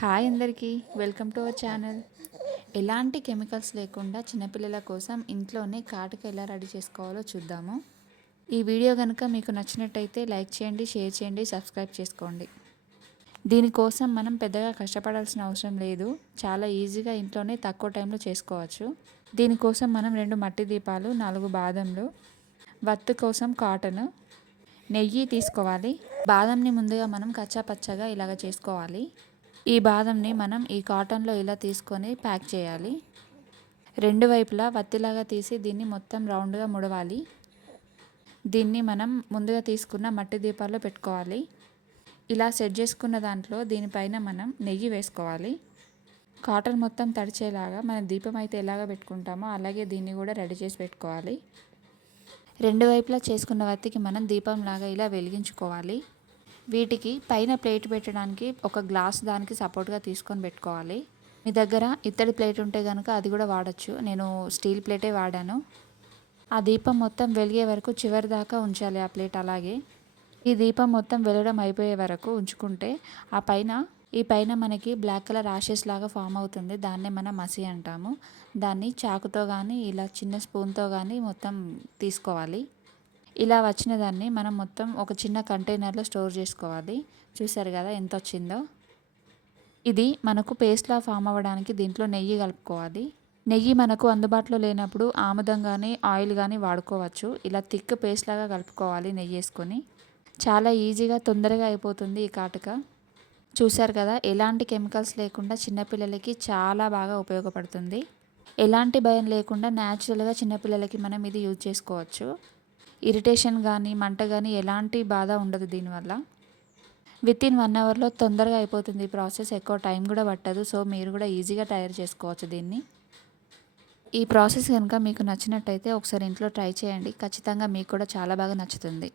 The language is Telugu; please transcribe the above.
హాయ్ అందరికీ, వెల్కమ్ టు అవర్ ఛానల్. ఎలాంటి కెమికల్స్ లేకుండా చిన్నపిల్లల కోసం ఇంట్లోనే కాటుక ఎలా రెడీ చేసుకోవాలో చూద్దాము. ఈ వీడియో కనుక మీకు నచ్చినట్టయితే లైక్ చేయండి, షేర్ చేయండి, సబ్స్క్రైబ్ చేసుకోండి. దీనికోసం మనం పెద్దగా కష్టపడాల్సిన అవసరం లేదు. చాలా ఈజీగా ఇంట్లోనే తక్కువ టైంలో చేసుకోవచ్చు. దీనికోసం మనం 2 మట్టి దీపాలు, 4 బాదంలు, వత్తు కోసం కాటన్, నెయ్యి తీసుకోవాలి. బాదంని ముందుగా మనం కచ్చా పచ్చగా ఇలాగ చేసుకోవాలి. ఈ బాదంని మనం ఈ కాటన్లో ఇలా తీసుకొని ప్యాక్ చేయాలి. 2 వైపులా వత్తిలాగా తీసి దీన్ని మొత్తం రౌండ్గా ముడవాలి. దీన్ని మనం ముందుగా తీసుకున్న మట్టి దీపాల్లో పెట్టుకోవాలి. ఇలా సెట్ చేసుకున్న దాంట్లో దీనిపైన మనం నెయ్యి వేసుకోవాలి. కాటన్ మొత్తం తడిచేలాగా మన దీపం అయితే ఎలాగ పెట్టుకుంటామో అలాగే దీన్ని కూడా రెడీ చేసి పెట్టుకోవాలి. 2 వైపులా చేసుకున్న వత్తికి మనం దీపంలాగా ఇలా వెలిగించుకోవాలి. వీటికి పైన ప్లేట్ పెట్టడానికి ఒక గ్లాస్ దానికి సపోర్ట్గా తీసుకొని పెట్టుకోవాలి. మీ దగ్గర ఇత్తడి ప్లేట్ ఉంటే కనుక అది కూడా వాడచ్చు. నేను స్టీల్ ప్లేటే వాడాను. ఆ దీపం మొత్తం వెలిగే వరకు చివరి దాకా ఉంచాలి ఆ ప్లేట్ అలాగే. ఈ దీపం మొత్తం వెలగడం అయిపోయే వరకు ఉంచుకుంటే ఈ పైన మనకి బ్లాక్ కలర్ ఆషెస్ లాగా ఫామ్ అవుతుంది. దాన్నే మనం మసి అంటాము. దాన్ని చాకుతో కానీ ఇలా చిన్న స్పూన్తో కానీ మొత్తం తీసుకోవాలి. ఇలా వచ్చిన దాన్ని మనం మొత్తం ఒక చిన్న కంటైనర్లో స్టోర్ చేసుకోవాలి. చూసారు కదా ఎంత వచ్చిందో. ఇది మనకు పేస్ట్లా ఫామ్ అవ్వడానికి దీంట్లో నెయ్యి కలుపుకోవాలి. నెయ్యి మనకు అందుబాటులో లేనప్పుడు ఆముదం కానీ ఆయిల్ కానీ వాడుకోవచ్చు. ఇలా థిక్ పేస్ట్ లాగా కలుపుకోవాలి నెయ్యి వేసుకొని. చాలా ఈజీగా తొందరగా అయిపోతుంది ఈ కాటుక. చూసారు కదా, ఎలాంటి కెమికల్స్ లేకుండా చిన్నపిల్లలకి చాలా బాగా ఉపయోగపడుతుంది. ఎలాంటి భయం లేకుండా న్యాచురల్గా చిన్నపిల్లలకి మనం ఇది యూజ్ చేసుకోవచ్చు. ఇరిటేషన్ కానీ మంట కానీ ఎలాంటి బాధ ఉండదు దీనివల్ల. వితిన్ 1 అవర్లో తొందరగా అయిపోతుంది ఈ ప్రాసెస్. ఎక్కువ టైం కూడా పట్టదు. సో మీరు కూడా ఈజీగా తయారు చేసుకోవచ్చు దీన్ని. ఈ ప్రాసెస్ కనుక మీకు నచ్చినట్టయితే ఒకసారి ఇంట్లో ట్రై చేయండి. ఖచ్చితంగా మీకు కూడా చాలా బాగా నచ్చుతుంది.